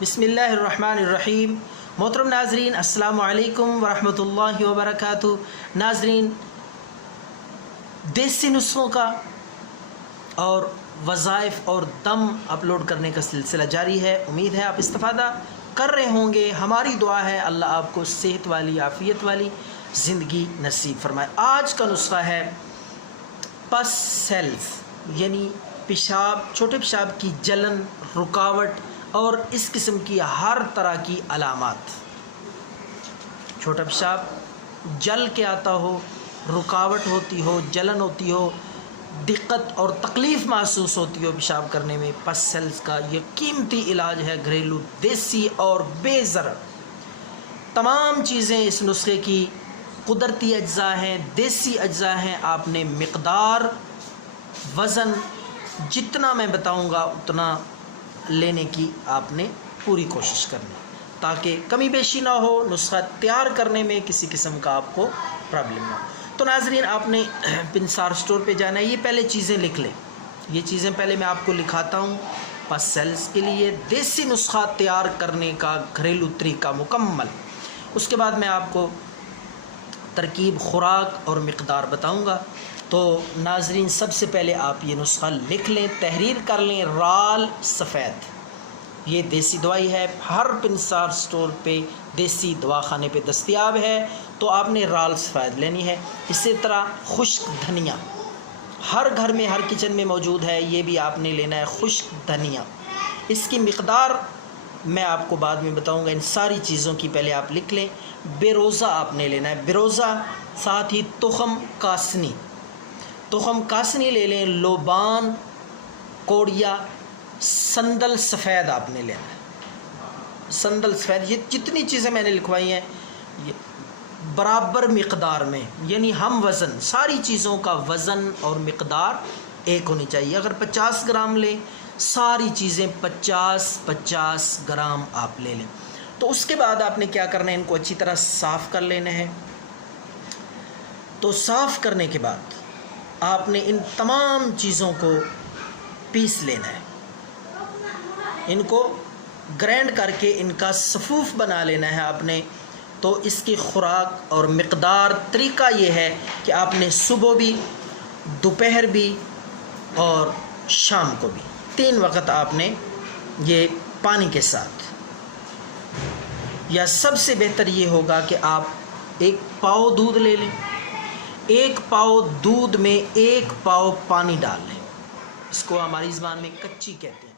بسم اللہ الرحمن الرحیم۔ محترم ناظرین السلام علیکم ورحمۃ اللہ وبرکاتہ۔ ناظرین، دیسی نسخوں کا اور وظائف اور دم اپلوڈ کرنے کا سلسلہ جاری ہے۔ امید ہے آپ استفادہ کر رہے ہوں گے۔ ہماری دعا ہے اللہ آپ کو صحت والی عافیت والی زندگی نصیب فرمائے۔ آج کا نسخہ ہے پس سیلز، یعنی پیشاب، چھوٹے پیشاب کی جلن، رکاوٹ اور اس قسم کی ہر طرح کی علامات۔ چھوٹا پیشاب جل کے آتا ہو، رکاوٹ ہوتی ہو، جلن ہوتی ہو، دقت اور تکلیف محسوس ہوتی ہو پیشاب کرنے میں، پس سیلز کا یہ قیمتی علاج ہے، گھریلو، دیسی اور بے ضرر۔ تمام چیزیں اس نسخے کی قدرتی اجزاء ہیں، دیسی اجزاء ہیں۔ آپ نے مقدار، وزن جتنا میں بتاؤں گا اتنا لینے کی آپ نے پوری کوشش کرنی، تاکہ کمی بیشی نہ ہو، نسخہ تیار کرنے میں کسی قسم کا آپ کو پرابلم نہ ہو۔ تو ناظرین، آپ نے پنسار سٹور پہ جانا ہے۔ یہ پہلے چیزیں لکھ لیں، یہ چیزیں پہلے میں آپ کو لکھاتا ہوں۔ پس سیلز کے لیے دیسی نسخہ تیار کرنے کا گھریلو طریقہ مکمل، اس کے بعد میں آپ کو ترکیب، خوراک اور مقدار بتاؤں گا۔ تو ناظرین، سب سے پہلے آپ یہ نسخہ لکھ لیں، تحریر کر لیں۔ رال سفید، یہ دیسی دوائی ہے، ہر پنسار سٹور پہ، دیسی دواخانے پہ دستیاب ہے۔ تو آپ نے رال سفید لینی ہے۔ اسی طرح خشک دھنیا، ہر گھر میں، ہر کچن میں موجود ہے، یہ بھی آپ نے لینا ہے، خشک دھنیا۔ اس کی مقدار میں آپ کو بعد میں بتاؤں گا۔ ان ساری چیزوں کی پہلے آپ لکھ لیں۔ بیروزہ آپ نے لینا ہے، بیروزہ، ساتھ ہی تخم کاسنی، تخم کاسنی لے لیں۔ لوبان، کوڑیا، سندل سفید آپ نے لینا ہے، سندل سفید۔ یہ جتنی چیزیں میں نے لکھوائی ہیں یہ برابر مقدار میں، یعنی ہم وزن، ساری چیزوں کا وزن اور مقدار ایک ہونی چاہیے۔ اگر 50 گرام لیں، ساری چیزیں 50 گرام آپ لے لیں۔ تو اس کے بعد آپ نے کیا کرنا ہے، ان کو اچھی طرح صاف کر لینا ہے۔ تو صاف کرنے کے بعد آپ نے ان تمام چیزوں کو پیس لینا ہے، ان کو گرینڈ کر کے ان کا صفوف بنا لینا ہے آپ نے۔ تو اس کی خوراک اور مقدار، طریقہ یہ ہے کہ آپ نے صبح بھی، دوپہر بھی اور شام کو بھی، 3 وقت آپ نے یہ پانی کے ساتھ، یا سب سے بہتر یہ ہوگا کہ آپ 1 پاؤ دودھ لے لیں، 1 پاؤ دودھ میں 1 پاؤ پانی ڈال لیں۔ اس کو ہماری زبان میں کچی کہتے ہیں۔